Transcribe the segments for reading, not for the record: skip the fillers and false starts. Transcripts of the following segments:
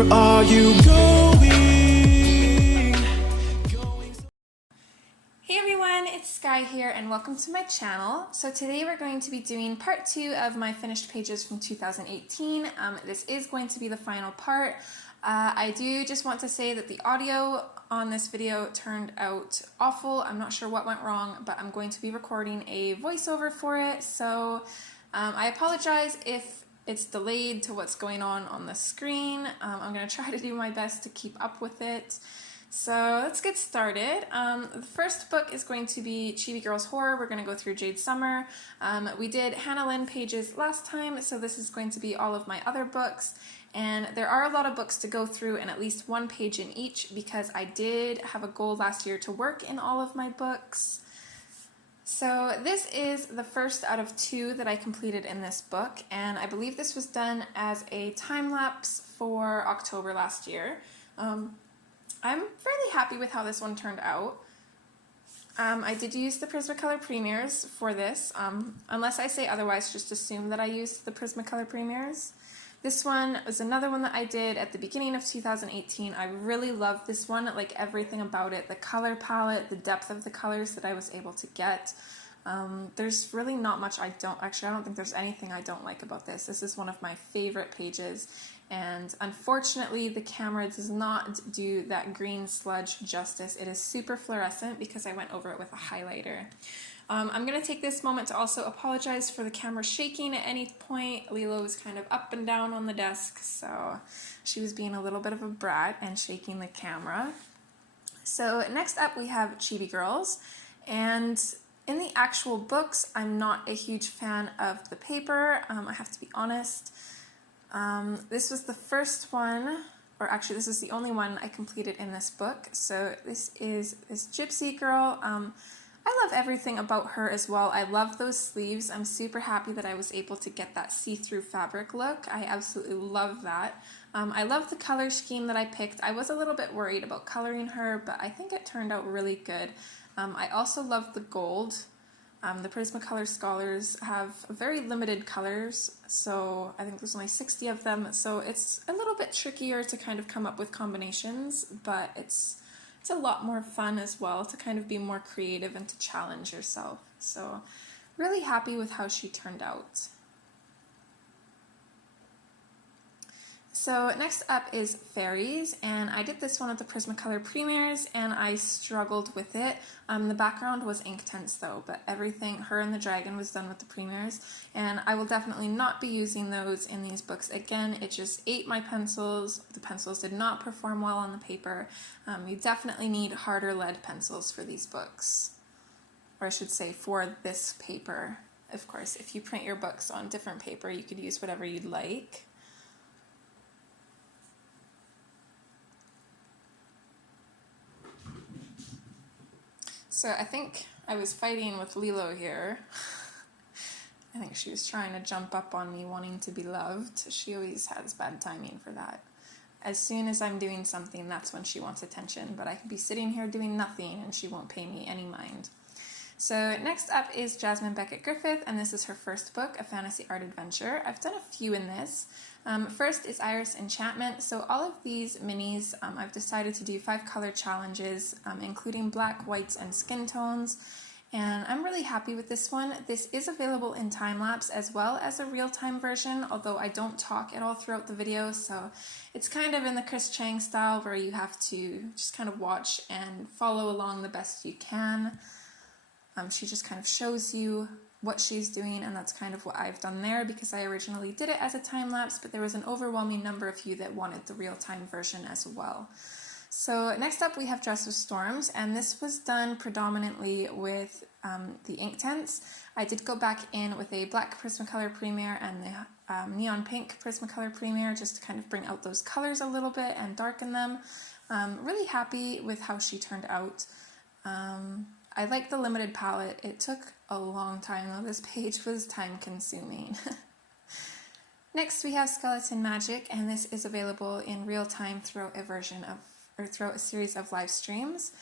Where are you going? Hey everyone, it's Skyee here and welcome to my channel. So today we're going to be doing part 2 of my finished pages from 2018. This is going to be the final part. I do just want to say that the audio on this video turned out awful. I'm not sure what went wrong, but I'm going to be recording a voiceover for it. So I apologize if it's delayed to what's going on the screen. I'm going to try to do my best to keep up with it. So let's get started. The first book is going to be Chibi Girls Horror. We're going to go through Jade Summer. We did Hannah Lynn pages last time, so this is going to be all of my other books. And there are a lot of books to go through and at least one page in each because I did have a goal last year to work in all of my books. So this is the first out of 2 that I completed in this book, and I believe this was done as a time-lapse for October last year. I'm fairly happy with how this one turned out. I did use the Prismacolor Premiers for this. Unless I say otherwise, just assume that I used the Prismacolor Premiers. This one was another one that I did at the beginning of 2018. I really loved this one, like everything about it, the color palette, the depth of the colors that I was able to get. There's really not much I don't think there's anything I don't like about this. This is one of my favorite pages, and unfortunately the camera does not do that green sludge justice. It is super fluorescent because I went over it with a highlighter. I'm going to take this moment to also apologize for the camera shaking at any point. Lilo was kind of up and down on the desk, so she was being a little bit of a brat and shaking the camera. So next up we have Chibi Girls, and in the actual books I'm not a huge fan of the paper, I have to be honest. This was the first one, or actually this is the only one I completed in this book. So this is this Gypsy girl. I love everything about her as well. I love those sleeves. I'm super happy that I was able to get that see-through fabric look. I absolutely love that. I love the color scheme that I picked. I was a little bit worried about coloring her, but I think it turned out really good. I also love the gold. The Prismacolor Scholars have very limited colors, so I think there's only 60 of them, so it's a little bit trickier to kind of come up with combinations, but it's a lot more fun as well to kind of be more creative and to challenge yourself. So really happy with how she turned out. So next up is Fairies, and I did this one with the Prismacolor Premiers and I struggled with it. The background was Inktense though, but everything, her and the dragon, was done with the Premiers, and I will definitely not be using those in these books again. It just ate my pencils. The pencils did not perform well on the paper. You definitely need harder lead pencils for these books, or I should say for this paper. Of course, if you print your books on different paper, you could use whatever you'd like. So I think I was fighting with Lilo here. I think she was trying to jump up on me wanting to be loved. She always has bad timing for that. As soon as I'm doing something, that's when she wants attention, but I could be sitting here doing nothing and she won't pay me any mind. So next up is Jasmine Beckett Griffith, and this is her first book, a fantasy art adventure. I've done a few in this. First is Iris Enchantment. So all of these minis, I've decided to do 5 color challenges, including black, whites, and skin tones. And I'm really happy with this one. This is available in time-lapse as well as a real-time version, although I don't talk at all throughout the video, so it's kind of in the Chris Chang style where you have to just kind of watch and follow along the best you can. She just kind of shows you what she's doing, and that's kind of what I've done there because I originally did it as a time-lapse, but there was an overwhelming number of you that wanted the real-time version as well. So next up we have Dress of Storms, and this was done predominantly with the Inktense. I did go back in with a black Prismacolor Premier and the neon pink Prismacolor Premier just to kind of bring out those colors a little bit and darken them. Really happy with how she turned out. I like the limited palette. It took a long time though. This page was time consuming. Next we have Skeleton Magic, and this is available in real time throughout throughout a series of live streams.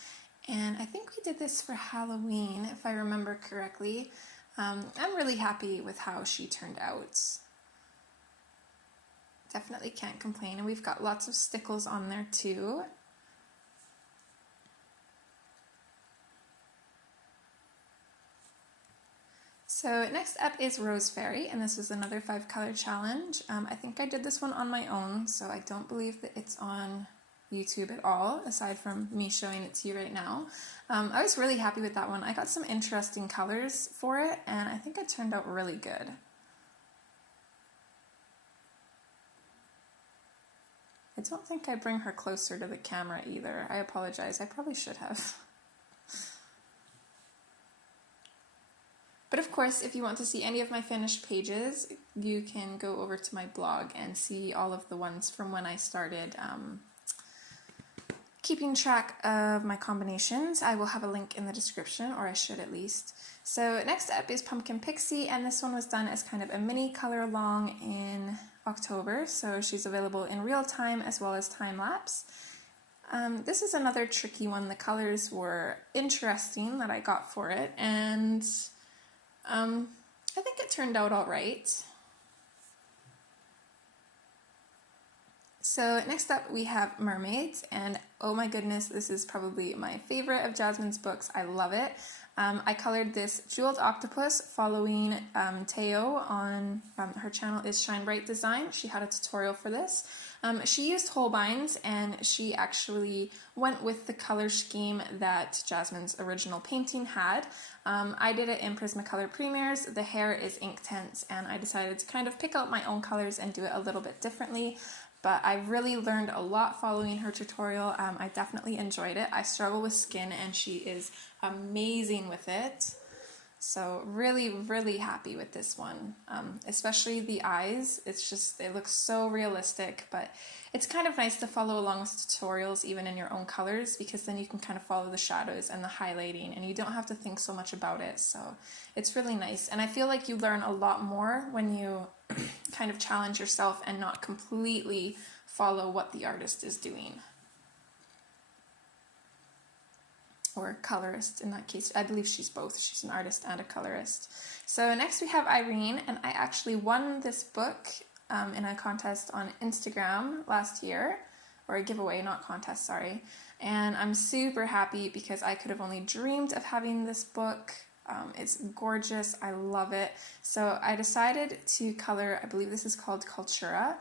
And I think we did this for Halloween, if I remember correctly. I'm really happy with how she turned out. Definitely can't complain. And we've got lots of stickles on there too. So next up is Rose Fairy, and this was another 5-color challenge. I think I did this one on my own, so I don't believe that it's on YouTube at all, aside from me showing it to you right now. I was really happy with that one. I got some interesting colors for it, and I think it turned out really good. I don't think I bring her closer to the camera either. I apologize. I probably should have. But of course, if you want to see any of my finished pages, you can go over to my blog and see all of the ones from when I started keeping track of my combinations. I will have a link in the description, or I should at least. So next up is Pumpkin Pixie, and this one was done as kind of a mini color along in October, so she's available in real time as well as time-lapse. This is another tricky one. The colors were interesting that I got for it, and I think it turned out all right. So next up we have Mermaids, and oh my goodness, this is probably my favorite of Jasmine's books. I love it. I colored this jeweled octopus following Teo on her channel is Shine Bright Design. She had a tutorial for this. She used Holbein's, and she actually went with the color scheme that Jasmine's original painting had. I did it in Prismacolor Premiers. The hair is Inktense, and I decided to kind of pick out my own colors and do it a little bit differently. But I really learned a lot following her tutorial. I definitely enjoyed it. I struggle with skin, and she is amazing with it. So really, really happy with this one. Especially the eyes. It's just, it looks so realistic, but it's kind of nice to follow along with tutorials even in your own colors, because then you can kind of follow the shadows and the highlighting, and you don't have to think so much about it. So it's really nice. And I feel like you learn a lot more when you kind of challenge yourself and not completely follow what the artist is doing. Or colorist in that case. I believe she's both. She's an artist and a colorist. So next we have Irene, and I actually won this book in a contest on Instagram last year, or a giveaway, not contest, sorry. And I'm super happy because I could have only dreamed of having this book. It's gorgeous. I love it. So I decided to color, I believe this is called Cultura.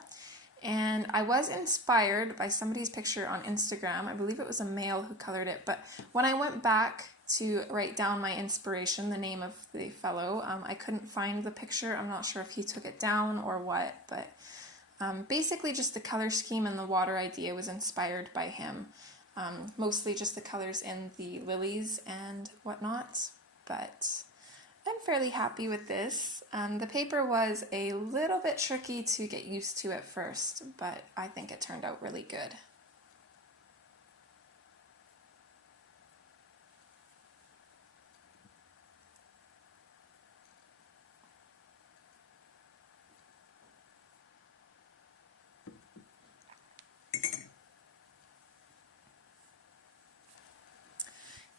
And I was inspired by somebody's picture on Instagram. I believe it was a male who colored it. But when I went back to write down my inspiration, the name of the fellow, I couldn't find the picture. I'm not sure if he took it down or what. But basically just the color scheme and the water idea was inspired by him. Mostly just the colors in the lilies and whatnot. But I'm fairly happy with this. The paper was a little bit tricky to get used to at first, but I think it turned out really good.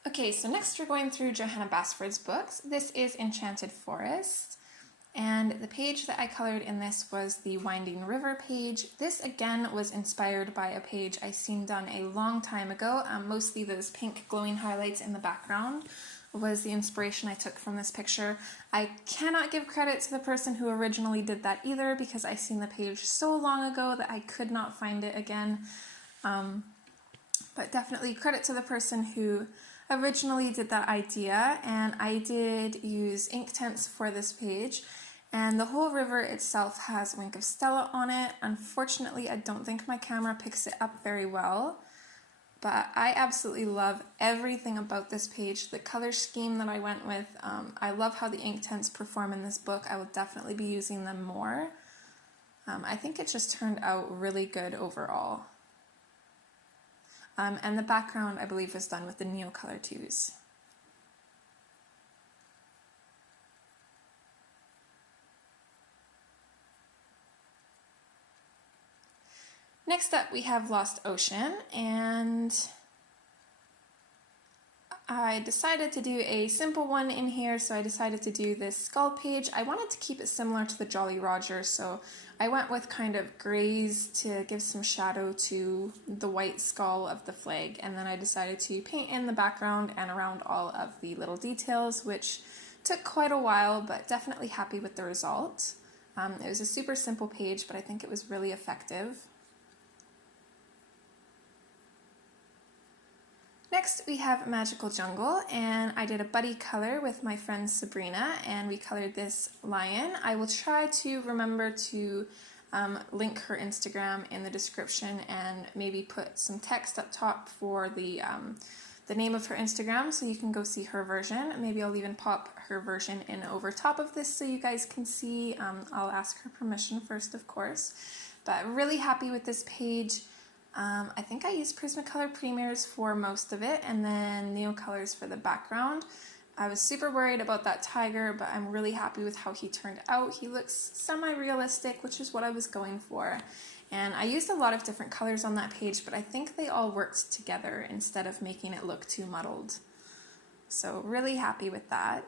Okay, so next we're going through Johanna Basford's books. This is Enchanted Forest, and the page that I colored in this was the Winding River page. This again was inspired by a page I seen done a long time ago. Mostly those pink glowing highlights in the background was the inspiration I took from this picture. I cannot give credit to the person who originally did that either, because I seen the page so long ago that I could not find it again. But definitely credit to the person who originally did that idea. And I did use Inktense for this page, and the whole river itself has Wink of Stella on it. Unfortunately, I don't think my camera picks it up very well, but I absolutely love everything about this page. The color scheme that I went with, I love how the Inktense perform in this book. I will definitely be using them more. I think it just turned out really good overall. And the background, I believe, was done with the Neocolor 2s. Next up, we have Lost Ocean, and I decided to do a simple one in here, so I decided to do this skull page. I wanted to keep it similar to the Jolly Roger, so I went with kind of grays to give some shadow to the white skull of the flag, and then I decided to paint in the background and around all of the little details, which took quite a while, but definitely happy with the result. It was a super simple page, but I think it was really effective. Next we have Magical Jungle, and I did a buddy color with my friend Sabrina, and we colored this lion. I will try to remember to link her Instagram in the description and maybe put some text up top for the name of her Instagram so you can go see her version. Maybe I'll even pop her version in over top of this so you guys can see. I'll ask her permission first, of course, but really happy with this page. I think I used Prismacolor Premiers for most of it, and then Neocolors for the background. I was super worried about that tiger, but I'm really happy with how he turned out. He looks semi-realistic, which is what I was going for. And I used a lot of different colors on that page, but I think they all worked together instead of making it look too muddled. So really happy with that.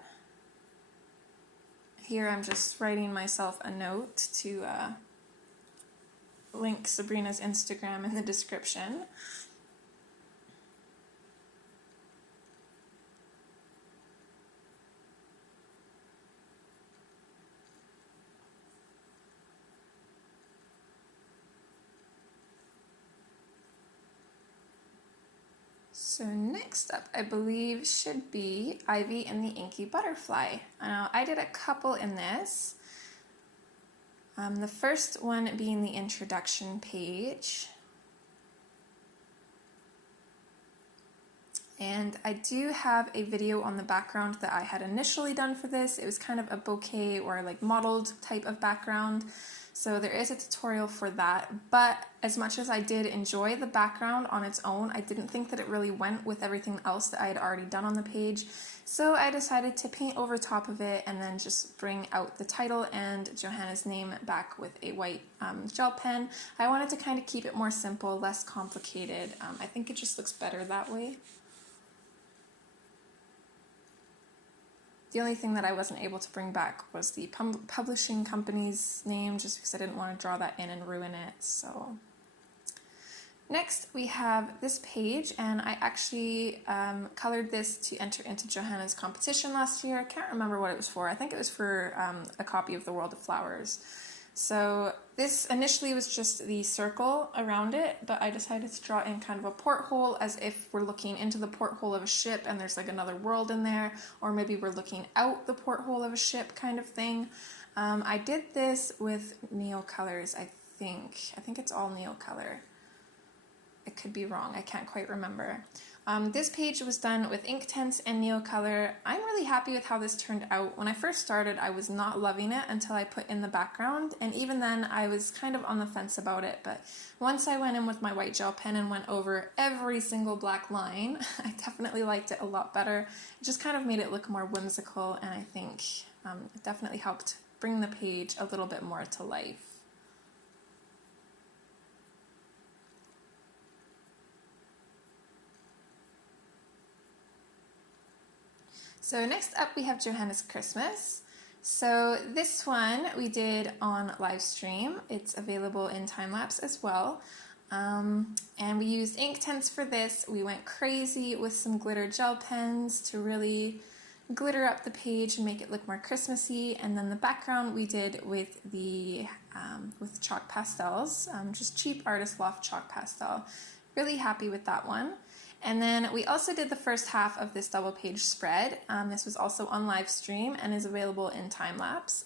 Here I'm just writing myself a note to link Sabrina's Instagram in the description. So next up, I believe, should be Ivy and the Inky Butterfly. I did a couple in this. The first one being the introduction page. And I do have a video on the background that I had initially done for this. It was kind of a bouquet or like modeled type of background. So there is a tutorial for that, but as much as I did enjoy the background on its own, I didn't think that it really went with everything else that I had already done on the page. So I decided to paint over top of it and then just bring out the title and Johanna's name back with a white gel pen. I wanted to kind of keep it more simple, less complicated. I think it just looks better that way. The only thing that I wasn't able to bring back was the publishing company's name, just because I didn't want to draw that in and ruin it. So next we have this page, and I actually colored this to enter into Johanna's competition last year. I can't remember what it was for. I think it was for a copy of The World of Flowers. So this initially was just the circle around it, but I decided to draw in kind of a porthole as if we're looking into the porthole of a ship and there's like another world in there, or maybe we're looking out the porthole of a ship kind of thing. I did this with Neocolors, I think it's all Neocolor. I could be wrong, I can't quite remember. This page was done with Inktense and Neocolor. I'm really happy with how this turned out. When I first started, I was not loving it until I put in the background, and even then I was kind of on the fence about it, but once I went in with my white gel pen and went over every single black line, I definitely liked it a lot better. It just kind of made it look more whimsical, and I think it definitely helped bring the page a little bit more to life. So next up we have Jonas Christmas. So this one we did on live stream. It's available in time-lapse as well. And we used Inktense for this. We went crazy with some glitter gel pens to really glitter up the page and make it look more Christmassy. And then the background we did with the with chalk pastels, just cheap Artist Loft chalk pastel. Really happy with that one. And then we also did the first half of this double page spread. This was also on live stream and is available in time-lapse.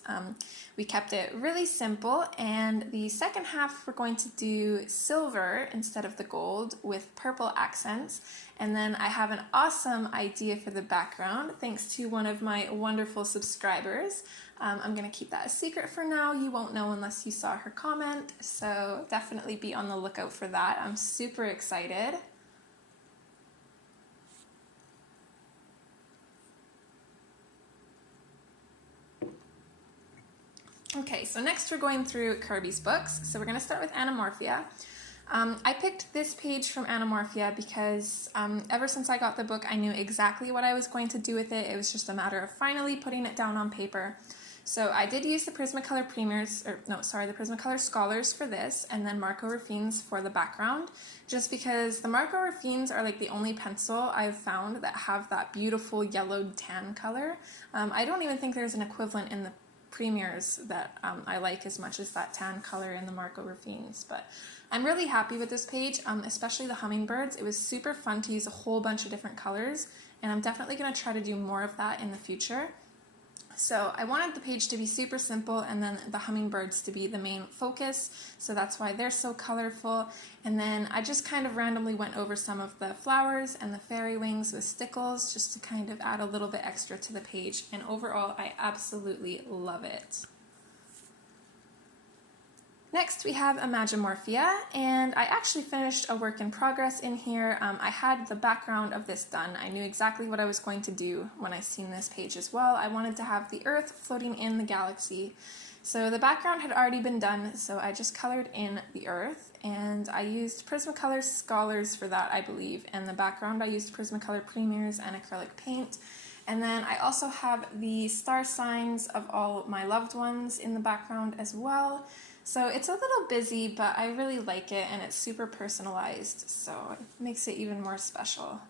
We kept it really simple, and the second half we're going to do silver instead of the gold with purple accents. And then I have an awesome idea for the background thanks to one of my wonderful subscribers. I'm going to keep that a secret for now. You won't know unless you saw her comment, so definitely be on the lookout for that. I'm super excited. Okay, so next we're going through Kirby's books. So we're going to start with Morphia. I picked this page from Animorphia because ever since I got the book, I knew exactly what I was going to do with it. It was just a matter of finally putting it down on paper. So I did use the Prismacolor the Prismacolor Scholars for this, and then Marco Raffines for the background, just because the Marco Raffines are like the only pencil I've found that have that beautiful yellowed tan color. I don't even think there's an equivalent in the Premiers that I like as much as that tan color in the Marco Raffines, but I'm really happy with this page, especially the hummingbirds. It was super fun to use a whole bunch of different colors, and I'm definitely going to try to do more of that in the future. So I wanted the page to be super simple and then the hummingbirds to be the main focus, so that's why they're so colorful. And then I just kind of randomly went over some of the flowers and the fairy wings with stickles just to kind of add a little bit extra to the page, and overall I absolutely love it. Next we have Morphia, and I actually finished a work in progress in here. I had the background of this done. I knew exactly what I was going to do when I seen this page as well. I wanted to have the Earth floating in the galaxy. So the background had already been done, so I just colored in the Earth, and I used Prismacolor Scholars for that, I believe, and the background I used Prismacolor Premiers and acrylic paint. And then I also have the star signs of all my loved ones in the background as well. So it's a little busy, but I really like it, and it's super personalized, so it makes it even more special.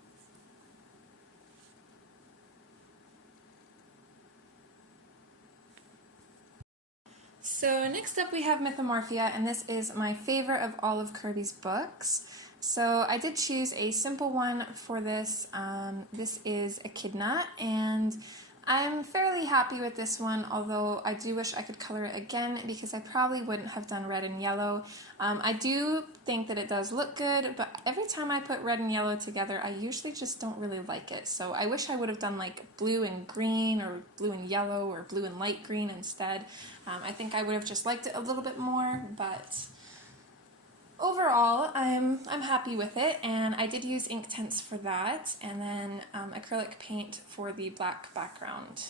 So next up we have Methyl Morphia, and this is my favorite of all of Kirby's books. So I did choose a simple one for this. This is Echidna, and I'm fairly happy with this one, although I do wish I could color it again because I probably wouldn't have done red and yellow. I do think that it does look good, but every time I put red and yellow together, I usually just don't really like it. So I wish I would have done like blue and green, or blue and yellow, or blue and light green instead. I think I would have just liked it a little bit more, but overall, I'm happy with it, and I did use ink tints for that, and then acrylic paint for the black background.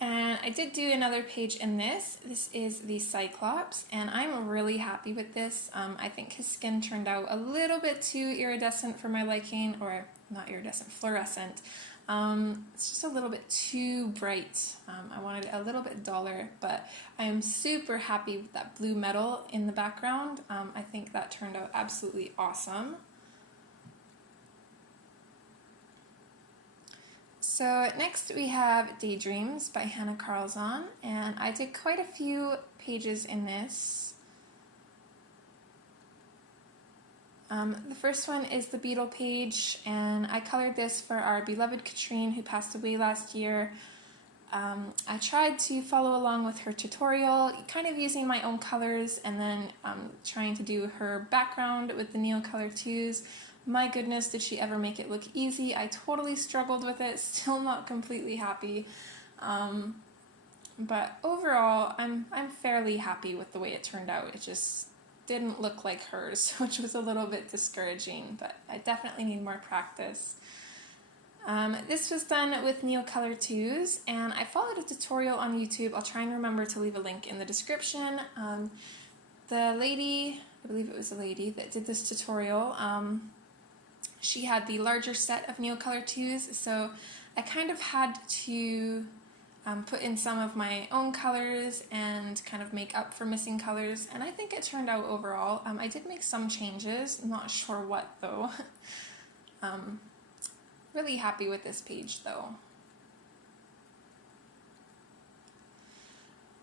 And I did do another page in this. This is the Cyclops, and I'm really happy with this. I think his skin turned out a little bit too iridescent for my liking, or not iridescent, fluorescent. It's just a little bit too bright. I wanted it a little bit duller, but I am super happy with that blue metal in the background. I think that turned out absolutely awesome. So next we have Daydreams by Hannah Carlzon, and I did quite a few pages in this. The first one is the Beetle page, and I colored this for our beloved Katrine, who passed away last year. I tried to follow along with her tutorial, kind of using my own colors, and then trying to do her background with the Neocolor 2s. My goodness, did she ever make it look easy? I totally struggled with it, still not completely happy. But overall, I'm fairly happy with the way it turned out. It just didn't look like hers, which was a little bit discouraging, but I definitely need more practice. This was done with Neocolor 2s, and I followed a tutorial on YouTube. I'll try and remember to leave a link in the description. The lady, I believe it was the lady that did this tutorial, she had the larger set of Neocolor 2s, so I kind of had to put in some of my own colors and kind of make up for missing colors, and I think it turned out overall. I did make some changes, not sure what though. Really happy with this page though.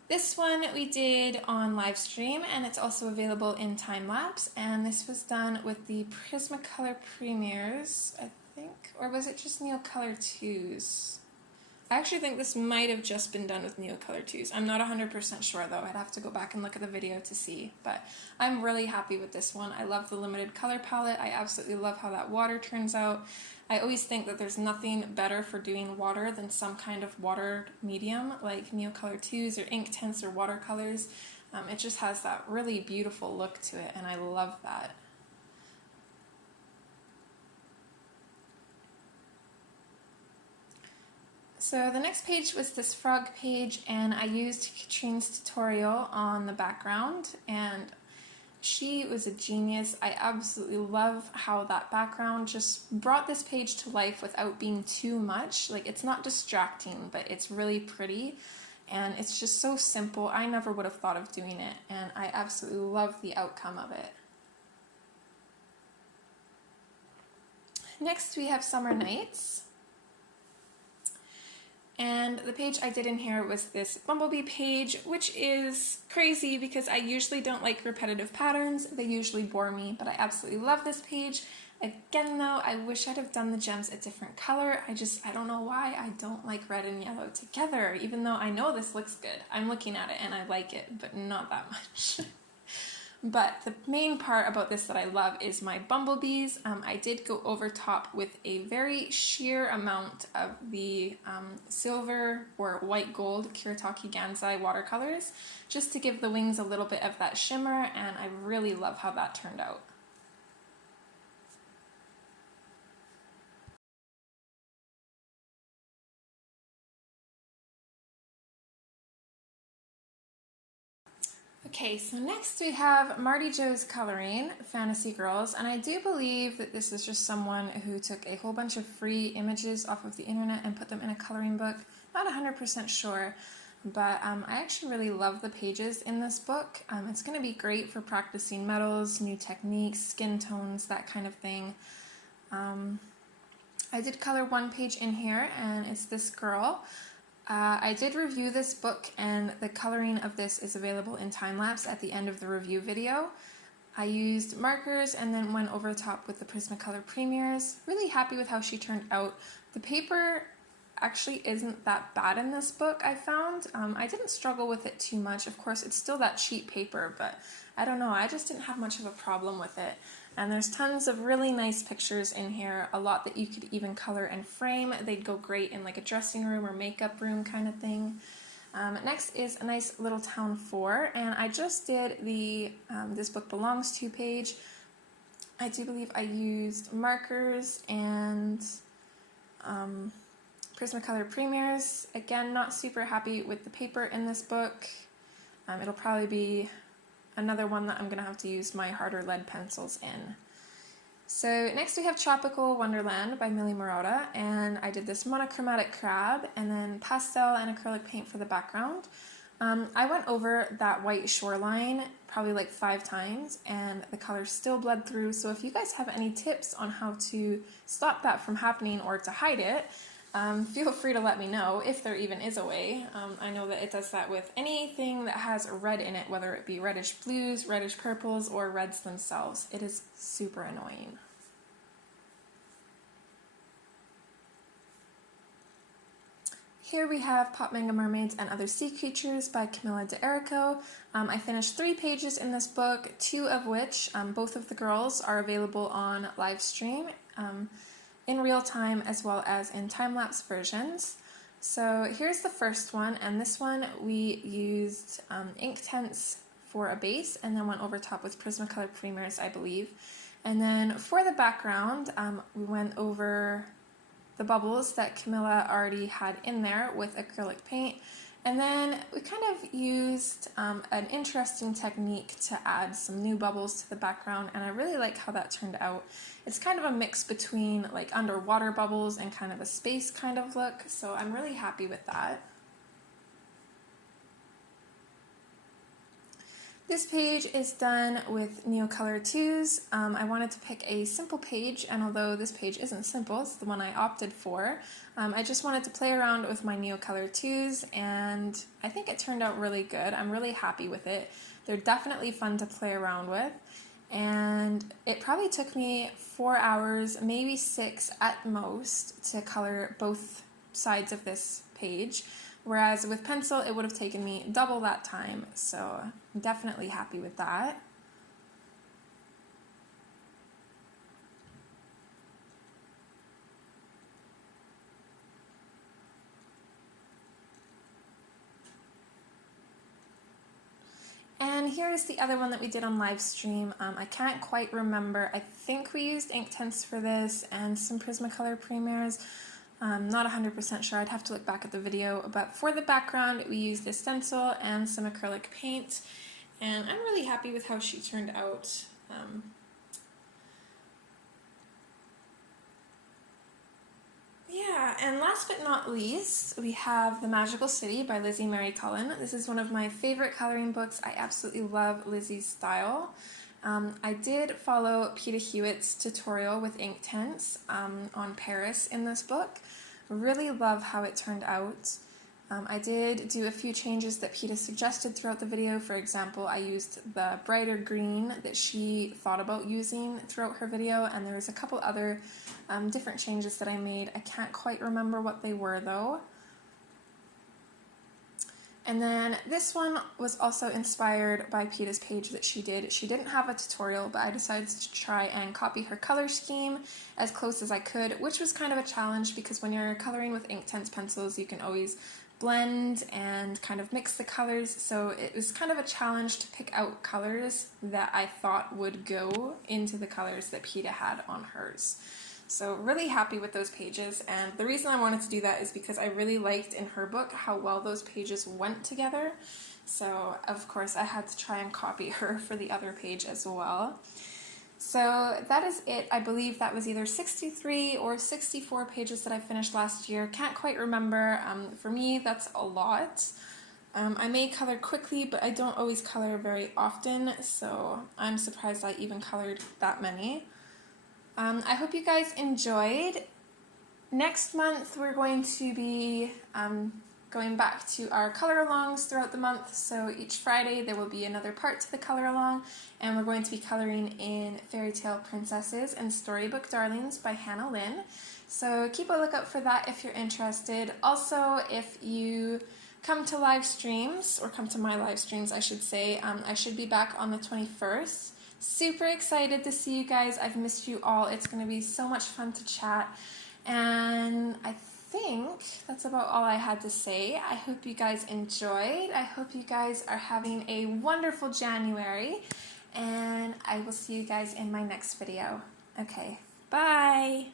This one we did on live stream, and it's also available in time-lapse, and this was done with the Prismacolor Premiers, I think, or was it just Neocolor 2s? I actually think this might have just been done with Neocolor 2s. I'm not 100% sure though, I'd have to go back and look at the video to see, but I'm really happy with this one. I love the limited color palette, I absolutely love how that water turns out. I always think that there's nothing better for doing water than some kind of watered medium like Neocolor 2s or ink tints or watercolors. It just has that really beautiful look to it, and I love that. So the next page was this frog page, and I used Katrine's tutorial on the background, and she was a genius. I absolutely love how that background just brought this page to life without being too much. Like, it's not distracting, but it's really pretty, and it's just so simple. I never would have thought of doing it, and I absolutely love the outcome of it. Next we have Summer Nights. And the page I did in here was this bumblebee page, which is crazy because I usually don't like repetitive patterns. They usually bore me, but I absolutely love this page. Again though, I wish I'd have done the gems a different color. I don't know why I don't like red and yellow together, even though I know this looks good. I'm looking at it and I like it, but not that much. But the main part about this that I love is my bumblebees. I did go over top with a very sheer amount of the silver or white gold Kuretake Gansai watercolors, just to give the wings a little bit of that shimmer, and I really love how that turned out. Okay, so next we have Marty Jo's coloring, Fantasy Girls, and I do believe that this is just someone who took a whole bunch of free images off of the internet and put them in a coloring book. Not 100% sure, but I actually really love the pages in this book. It's going to be great for practicing metals, new techniques, skin tones, that kind of thing. I did color one page in here, and it's this girl. I did review this book, and the coloring of this is available in time-lapse at the end of the review video. I used markers and then went over the top with the Prismacolor Premiers. Really happy with how she turned out. The paper actually isn't that bad in this book, I found. I didn't struggle with it too much. Of course, it's still that cheap paper, but I don't know, I just didn't have much of a problem with it. And there's tons of really nice pictures in here, a lot that you could even color and frame. They'd go great in like a dressing room or makeup room kind of thing. Next is a nice little town 4, and I just did the This Book Belongs To page. I do believe I used markers and Prismacolor Premiers. Again, not super happy with the paper in this book. It'll probably be another one that I'm going to have to use my harder lead pencils in. So next we have Tropical Wonderland by Millie Marotta, and I did this monochromatic crab and then pastel and acrylic paint for the background. I went over that white shoreline probably like 5 times, and the color still bled through, so if you guys have any tips on how to stop that from happening or to hide it, feel free to let me know, if there even is a way. I know that it does that with anything that has red in it, whether it be reddish blues, reddish purples, or reds themselves. It is super annoying. Here we have Pop Manga Mermaids and Other Sea Creatures by Camilla D'Errico. I finished 3 pages in this book, 2 of which, both of the girls, are available on live stream. In real time as well as in time-lapse versions. So here's the first one, and this one we used Inktense for a base and then went over top with Prismacolor Premiers, I believe. And then for the background, we went over the bubbles that Camilla already had in there with acrylic paint. And then we kind of used an interesting technique to add some new bubbles to the background, and I really like how that turned out. It's kind of a mix between like underwater bubbles and kind of a space kind of look, so I'm really happy with that. This page is done with Neocolor 2s. I wanted to pick a simple page, and although this page isn't simple, it's the one I opted for. I just wanted to play around with my Neocolor 2s, and I think it turned out really good. I'm really happy with it. They're definitely fun to play around with, and it probably took me 4 hours, maybe 6 at most, to color both sides of this page. Whereas with pencil, it would have taken me double that time, so I'm definitely happy with that. And here is the other one that we did on live stream. I can't quite remember. I think we used Inktense for this and some Prismacolor Premiers. I'm not 100% sure, I'd have to look back at the video, but for the background we used a stencil and some acrylic paint, and I'm really happy with how she turned out. Yeah, and last but not least, we have The Magical City by Lizzie Mary Cullen. This is one of my favorite coloring books. I absolutely love Lizzie's style. I did follow Peter Hewitt's tutorial with Inktense on Paris in this book. Really love how it turned out. I did do a few changes that Peter suggested throughout the video. For example, I used the brighter green that she thought about using throughout her video, and there was a couple other different changes that I made. I can't quite remember what they were though. And then this one was also inspired by Peeta's page that she did. She didn't have a tutorial, but I decided to try and copy her color scheme as close as I could, which was kind of a challenge because when you're coloring with Inktense pencils, you can always blend and kind of mix the colors, so it was kind of a challenge to pick out colors that I thought would go into the colors that Peeta had on hers. So really happy with those pages, and the reason I wanted to do that is because I really liked in her book how well those pages went together. So of course I had to try and copy her for the other page as well. So that is it. I believe that was either 63 or 64 pages that I finished last year. Can't quite remember. For me, that's a lot. I may color quickly, but I don't always color very often, so I'm surprised I even colored that many. I hope you guys enjoyed. Next month we're going to be going back to our color alongs throughout the month, so each Friday there will be another part to the color along, and we're going to be coloring in Fairy Tale Princesses and Storybook Darlings by Hannah Lynn. So keep a lookout for that if you're interested. Also, if you come to live streams, or come to my live streams I should say, I should be back on the 21st. Super excited to see you guys. I've missed you all. It's going to be so much fun to chat. And I think that's about all I had to say. I hope you guys enjoyed. I hope you guys are having a wonderful January. And I will see you guys in my next video. Okay, bye!